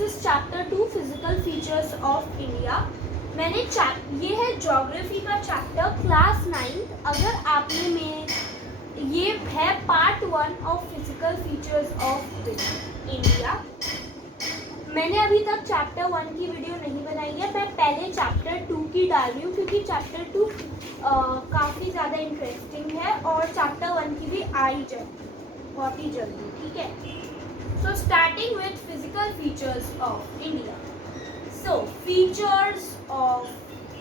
This is chapter 2 physical features of India. मैंने ये है ज्योग्राफी का चैप्टर क्लास 9। अगर आपने ये है part 1 of physical features of India. मैंने अभी तक चैप्टर 1 की वीडियो नहीं बनाई है, मैं पहले चैप्टर 2 की डाल रही हूँ क्योंकि चैप्टर 2 काफ़ी ज़्यादा इंटरेस्टिंग है और चैप्टर 1 की भी आई बहुत ही जल्दी, ठीक है। So starting with physical features of India. So features of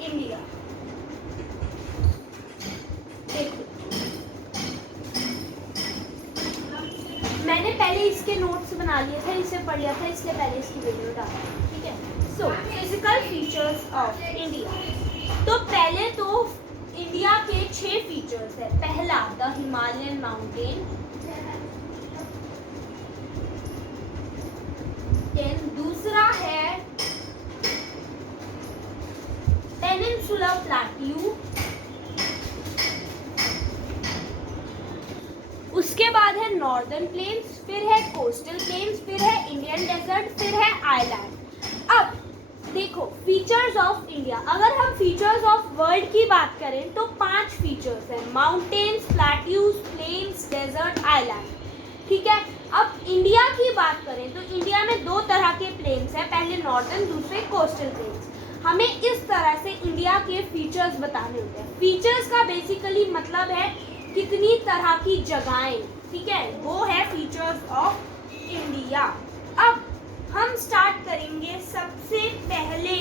India. देखो, मैंने पहले इसके नोट्स बना लिए थे, इसे पढ़ लिया था, इसलिए पहले इसकी वीडियो डाला, ठीक है। So physical features of India. तो पहले तो इंडिया के 6 फीचर्स है। पहला द हिमालयन माउंटेन, दूसरा है पेनिनसुलर प्लेट्यू, उसके बाद है नॉर्दर्न प्लेन्स, फिर है कोस्टल प्लेन्स, फिर है इंडियन डेजर्ट, फिर है आइलैंड। अब देखो फीचर्स ऑफ इंडिया, अगर हम फीचर्स ऑफ वर्ल्ड की बात करें तो 5 फीचर्स हैं, mountains, plateaus, plains, desert, island, ठीक है। अब इंडिया की बात करें तो इंडिया में 2 तरह के प्लेन्स हैं, पहले नॉर्दर्न, दूसरे कोस्टल प्लेन्स। हमें इस तरह से इंडिया के फीचर्स बताने होते हैं। फीचर्स का बेसिकली मतलब है कितनी तरह की जगहें, ठीक है, वो है फीचर्स ऑफ इंडिया। अब हम स्टार्ट करेंगे सबसे पहले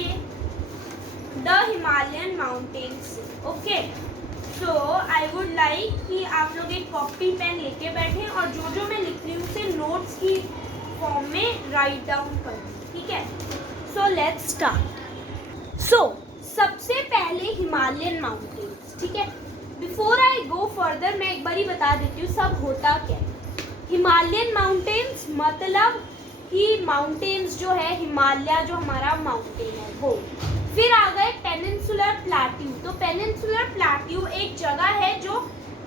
द हिमालयन माउंटेन से, okay. So I would like कि आप लोग एक कॉपी पेन लेके बैठे और जो मैं लिख रही हूँ उसे नोट्स की फॉर्म में राइट डाउन करें, ठीक है। So let's start. सो सबसे पहले हिमालयन माउंटेन्स, ठीक है। बिफोर आई गो फर्दर मैं एक बार ही बता देती हूँ सब होता क्या है। हिमालयन माउंटेन्स मतलब कि माउंटेन्स जो है, हिमालय जो हमारा माउंटेन है वो। फिर आ गए पेनिनसुलर प्लेट्यू। तो पेनिनसुलर प्लेट्यू एक जगह है जो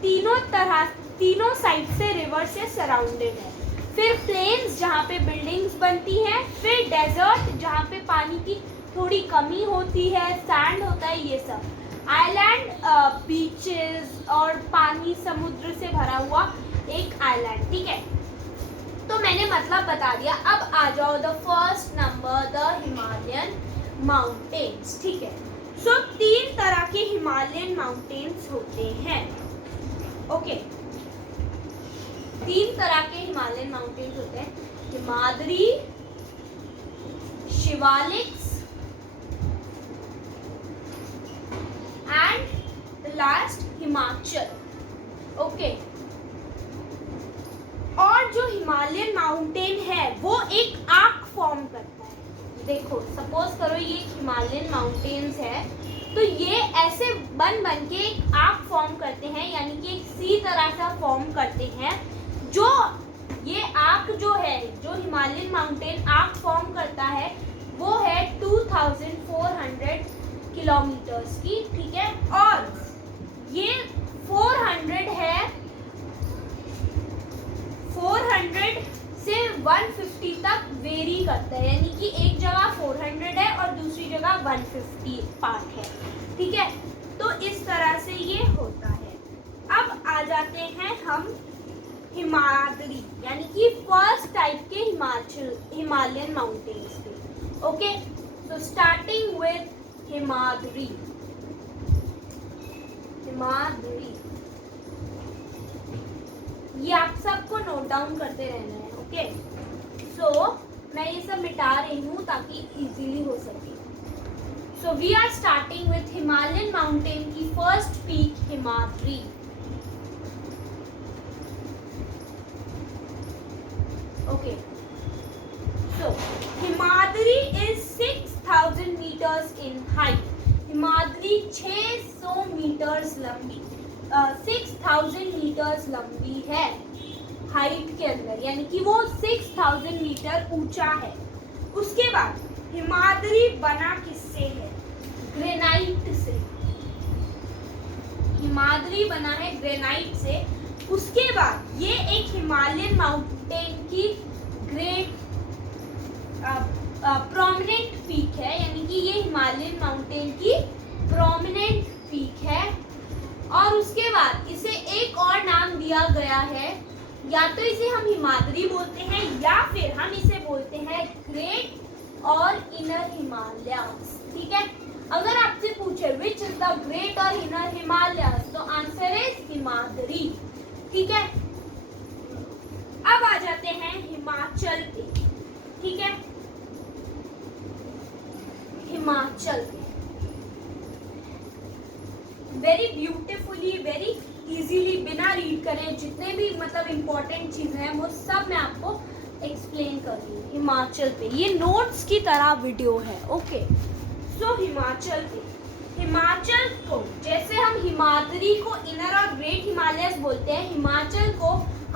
तीनों साइड से रिवर से सराउंडेड है। फिर प्लेन्स जहाँ पे बिल्डिंग्स बनती हैं, फिर डेजर्ट जहाँ पे पानी की थोड़ी कमी होती है, सैंड होता है, ये सब। आइलैंड बीचेस और पानी समुद्र से भरा हुआ एक आइलैंड, ठीक है। तो मैंने मतलब बता दिया। अब आ जाओ the first number, the Himalayan mountains, ठीक है। सो 3 तरह के हिमालयन माउंटेन्स होते हैं, ओके। 3 तरह के हिमालयन माउंटेन्स होते हैं, Himadri, Shivaliks and the last Himachal, okay. और जो हिमालयन माउंटेन है वो एक आर्क फॉर्म करता है। देखो सपोज करो ये हिमालयन माउंटेन्स है, तो ये ऐसे बन के एक आर्क फॉर्म करते हैं, यानी कि एक सी तरह सा फॉर्म करते हैं। जो ये आर्क जो है, जो हिमालयन माउंटेन आर्क फॉर्म करता है वो है 2400 किलोमीटर्स की, ठीक है। और ये 400 से 150 तक वेरी करता है, यानी कि एक जगह 400 है और दूसरी जगह 150 पार्ट है, ठीक है। तो इस तरह से ये होता है। अब आ जाते हैं हम हिमाद्री, यानी कि फर्स्ट टाइप के हिमालयन माउंटेन्स के, okay. So starting with Himadri. ये आप सबको नोट डाउन करते रहना है, ओके। सो मैं ये सब मिटा रही हूँ ताकि इजीली हो सके। So we are starting with Himalayan mountain की first peak Himadri, okay. So Himadri is 6000 metres in height. Himadri 600 metres लंबी 6000 मीटर्स लंबी है हाइट के अंदर, यानी कि वो 6000 मीटर ऊंचा है। उसके बाद हिमाद्री बना किससे है? ग्रेनाइट से। हिमाद्री बना है ग्रेनाइट से। उसके बाद ये एक हिमालयन माउंटेन की ग्रेट हिमालयन माउंटेन की प्रोमिनेंट पीक है। और उसके बाद इसे एक और नाम दिया गया है, या तो इसे हम हिमाद्री बोलते हैं या फिर हम इसे बोलते हैं ग्रेट और इनर हिमालयस। ठीक है, अगर आपसे पूछे विच इज द ग्रेट और इनर हिमालयस, तो आंसर इज हिमाद्री। ठीक है, अब आ जाते हैं हिमाचल पे। ठीक है, Himachal very beautifully, very easily, बिना रीड करे जितने भी मतलब इम्पोर्टेंट चीजें हैं वो सब मैं आपको एक्सप्लेन कर रही हूँ। हिमाचल पे ये नोट्स की तरह वीडियो है। ओके, सो हिमाचल पे, हिमाचल को जैसे हम हिमाद्री को इनर और ग्रेट हिमालयस बोलते हैं, हिमाचल को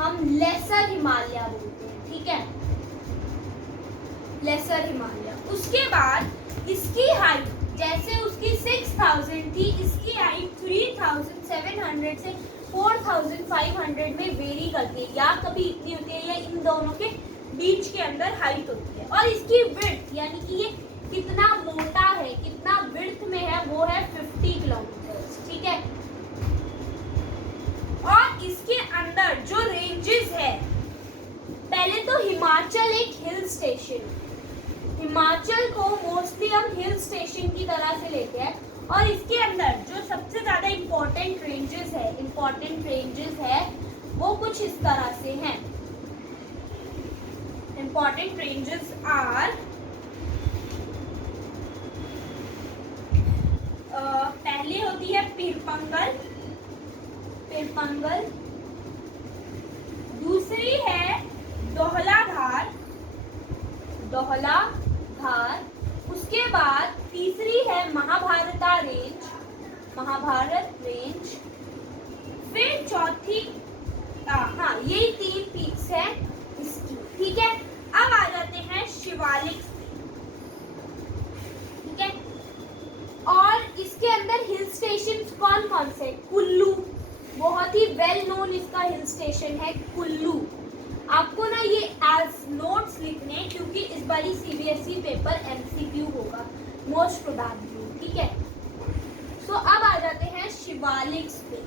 हम लेसर हिमालय बोलते हैं। ठीक है, लेसर हिमालय। उसके बाद इसकी हाइट जैसे उसकी 6000 थी, इसकी हाइट 3700 से 4500 में वेरी करती है, या कभी इतनी होती है या इन दोनों के बीच के अंदर हाइट होती है। और इसकी विड्थ यानी कि ये कितना मोटा है, कितना विड्थ में है, वो है 50 किलोमीटर। ठीक है, और इसके अंदर जो रेंजेस है, पहले तो हिमाचल एक हिल स्टेशन, हिमाचल को मोस्टली हम हिल स्टेशन की तरह से लेते हैं। और इसके अंदर जो सबसे ज्यादा इम्पोर्टेंट रेंजेस है वो कुछ इस तरह से हैं। इम्पोर्टेंट रेंजेस आर, पहले होती है पिरपंगल, दूसरी है दोहलाधार, उसके बाद तीसरी है महाभारत रेंज, फिर चौथी, हाँ यही 3 पीक्स है इसकी। ठीक है, अब आ जाते हैं शिवालिक। ठीक है, और इसके अंदर हिल स्टेशन कौन कौन से? कुल्लू, बहुत ही वेल नोन इसका हिल स्टेशन है कुल्लू। आपको ना ये एज नोट्स लिखने, क्योंकि इस बारी सीबीएसई पेपर एमसीक्यू होगा मोस्ट प्रोबेबली। ठीक है, सो अब आ जाते हैं शिवालिक्स पे।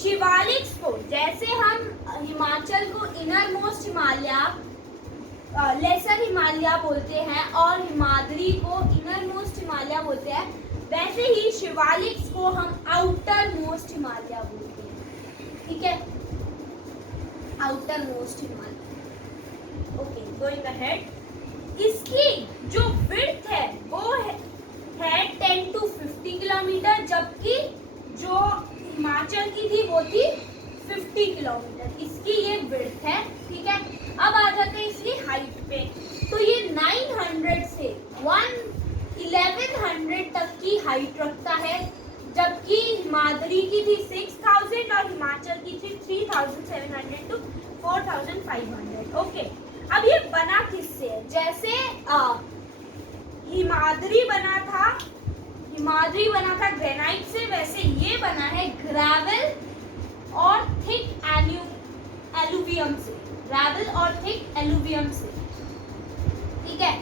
शिवालिक्स को जैसे हम हिमाचल को innermost Himalaya, lesser Himalaya बोलते हैं और हिमाद्री को इनर मोस्ट हिमालय बोलते हैं, वैसे ही शिवालिक्स को हम आउटर मोस्ट हिमालय बोलते हैं। ठीक है, outer most Himalaya. Okay, going ahead, इसकी जो विड्थ है वो है 10 to 50 किलोमीटर, जबकि जो हिमाचल की थी वो थी 50 किलोमीटर। इसकी ये विड्थ है। ठीक है, अब आ जाते हैं इसकी हाइट पे। तो ये 900 से 1100 तक की हाइट रखता है, जबकि हिमाद्री की थी 6000 और हिमाचल की थी 3700 to 4500। ओके, अब ये बना किससे है? जैसे हिमाद्री बना था ग्रेनाइट से, वैसे ये बना है ग्रेवल और थिक एलुवियम से, ग्रेवल और थिक एलुवियम से। ठीक है,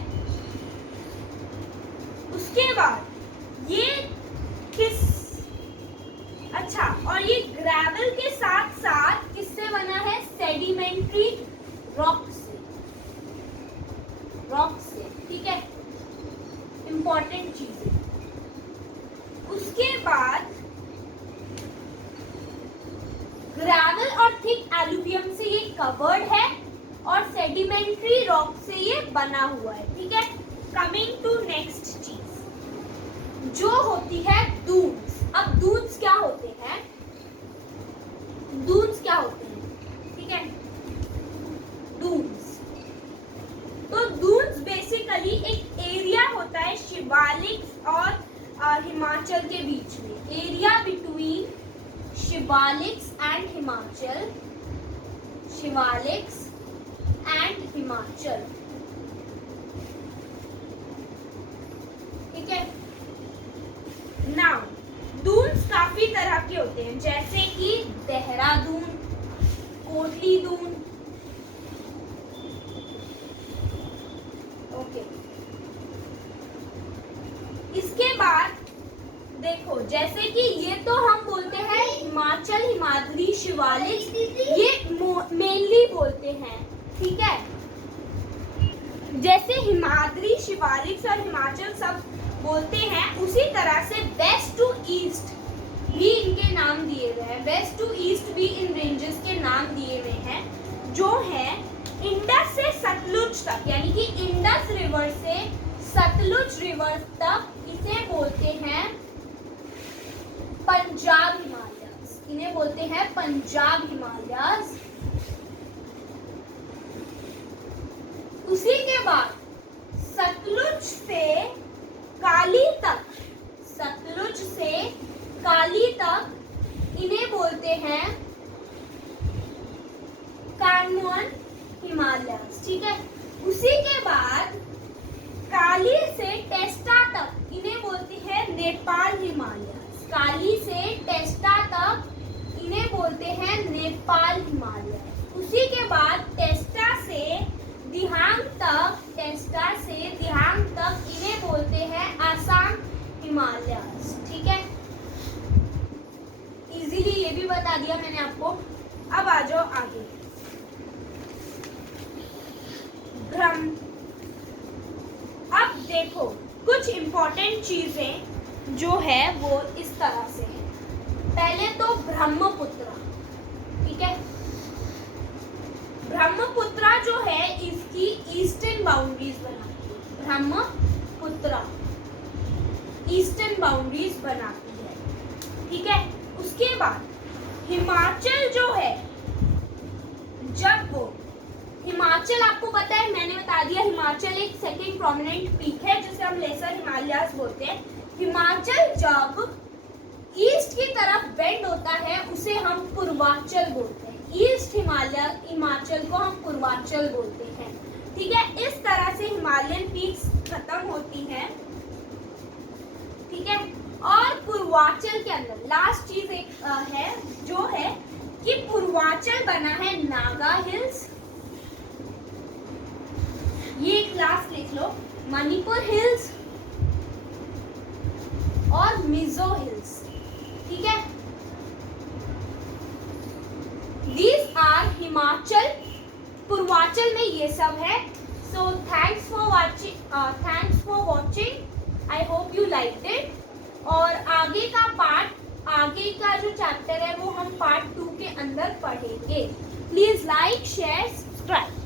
उसके बाद ये अच्छा, और ये ग्रेवल के साथ साथ किससे बना है? सेडिमेंट्री रॉक से। ठीक है, इंपॉर्टेंट चीज है। उसके बाद ग्रेवल और थिक एलुवियम से ये कवर्ड है और सेडिमेंट्री रॉक से ये बना हुआ है। ठीक है, कमिंग टू नेक्स्ट चीज जो होती है दून्स। अब दून्स क्या होते हैं? ठीक है, दून्स, तो दून्स बेसिकली एक एरिया होता है शिवालिक और हिमाचल के बीच में, area between Shivaliks and Himachal. ठीक है, नाउ दून्स काफी तरह के होते हैं, जैसे कि देहरादून, कोटली दून। ओके, देखो जैसे कि ये तो हम बोलते हैं हिमाचल, हिमाद्री, शिवालिक, ये मेनली बोलते हैं, ठीक है। जैसे हिमाद्री, शिवालिक और हिमाचल सब बोलते हैं, उसी तरह से वेस्ट टू ईस्ट भी इनके नाम दिए गए हैं। वेस्ट टू ईस्ट भी इन रेंजेस के नाम दिए गए हैं, जो है इंडस से सतलुज तक, यानी कि इंडस रिवर से सतलुज रिवर तक इसे बोलते हैं पंजाब हिमालयस। इन्हें बोलते हैं पंजाब हिमालयस। उसी के बाद सतलुज से काली तक, सतलुज से काली तक इन्हें बोलते हैं कानवन हिमालयस, ठीक है। उसी के बाद काली से टेस्टा तक इन्हें बोलते हैं नेपाल हिमालयस। काली से टेस्टा तक इन्हें बोलते हैं नेपाल हिमालयस। उसी के बाद टेस्टा से दिहांग तक, टेस्टा से दिहांग तक इन्हें बोलते हैं आसाम हिमालयस, ठीक है। इजीली ये भी बता दिया मैंने आपको। अब आ जाओ आगे। अब देखो कुछ इंपॉर्टेंट चीजें जो है वो इस तरह से है। पहले तो ब्रह्मपुत्र, ठीक है। ब्रह्मपुत्र जो है इसकी ईस्टर्न बाउंड्रीज बनाती है। ब्रह्मपुत्र ईस्टर्न बाउंड्रीज बनाती है, ठीक है। उसके बाद हिमाचल जो है, जब वो हिमाचल आपको पता है, मैंने बता दिया, हिमाचल एक सेकंड प्रोमिनेंट पीक है जिसे हम लेसर हिमालयास बोलते हैं। हिमाचल जब ईस्ट की तरफ बेंड होता है उसे हम पूर्वांचल बोलते हैं। ईस्ट हिमाचल को हम पूर्वांचल बोलते हैं, ठीक है। इस तरह से हिमालयन पीक्स खत्म होती हैं, ठीक है। और पूर्वांचल के अंदर लास्ट चीज एक है जो है कि पूर्वांचल बना है नागा हिल्स, ये क्लास लिख लो, मणिपुर हिल्स और मिजो हिल्स, ठीक है। These are हिमाचल, पूर्वांचल में ये सब है। So thanks for watching. I hope you liked it. और आगे का पार्ट, आगे का जो चैप्टर है वो हम पार्ट 2 के अंदर पढ़ेंगे। Please like, share, subscribe.